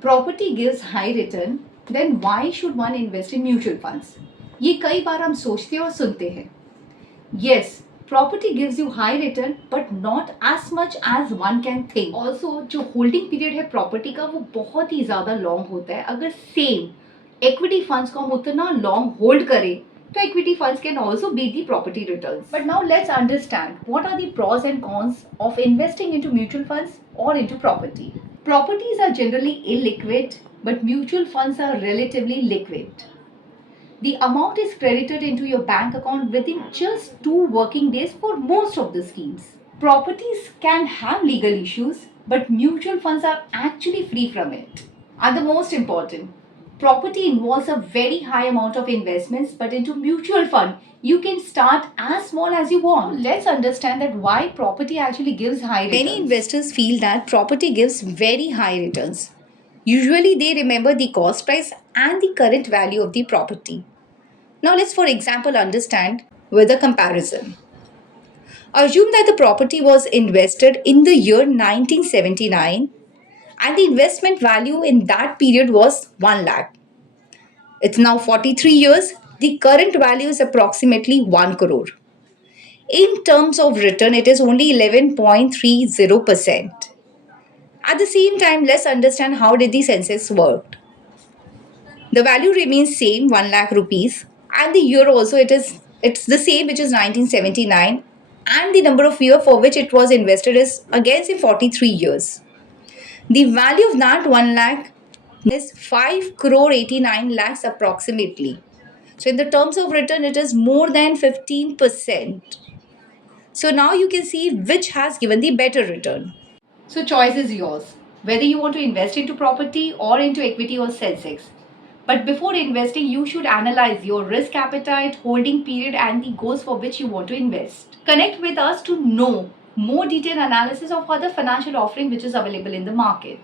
property gives high return, then why should one invest in mutual funds? ये कई बार हम सोचते और सुनते हैं. Yes, property gives you high return, but not as much as one can think. Also, जो holding period है property का वो बहुत ही ज़्यादा long होता है. अगर same equity funds को हम उतना long hold करें, तो equity funds can also beat the property returns. But now let's understand what are the pros and cons of investing into mutual funds or into property. Properties are generally illiquid, but mutual funds are relatively liquid. The amount is credited into your bank account within just 2 working days for most of the schemes. Properties can have legal issues, but mutual funds are actually free from it. And the most important, property involves a very high amount of investments, but into mutual fund, you can start as small as you want. Let's understand that why property actually gives high returns. Many investors feel that property gives very high returns. Usually they remember the cost price and the current value of the property. Now let's for example understand with a comparison. Assume that the property was invested in the year 1979 and the investment value in that period was 1 lakh. It's now 43 years. The current value is approximately 1 crore. In terms of return, it is only 11.30%. At the same time, let's understand how did the census work. The value remains same, 1 lakh rupees, and the year also it's the same, which is 1979, and the number of year for which it was invested is again say 43 years. The value of that 1 lakh is 5 crore 89 lakhs approximately. So in the terms of return, it is more than 15%. So now you can see which has given the better return. So choice is yours, whether you want to invest into property or into equity or Sensex. But before investing, you should analyze your risk appetite, holding period, and the goals for which you want to invest. Connect with us to know more detailed analysis of other financial offering which is available in the market.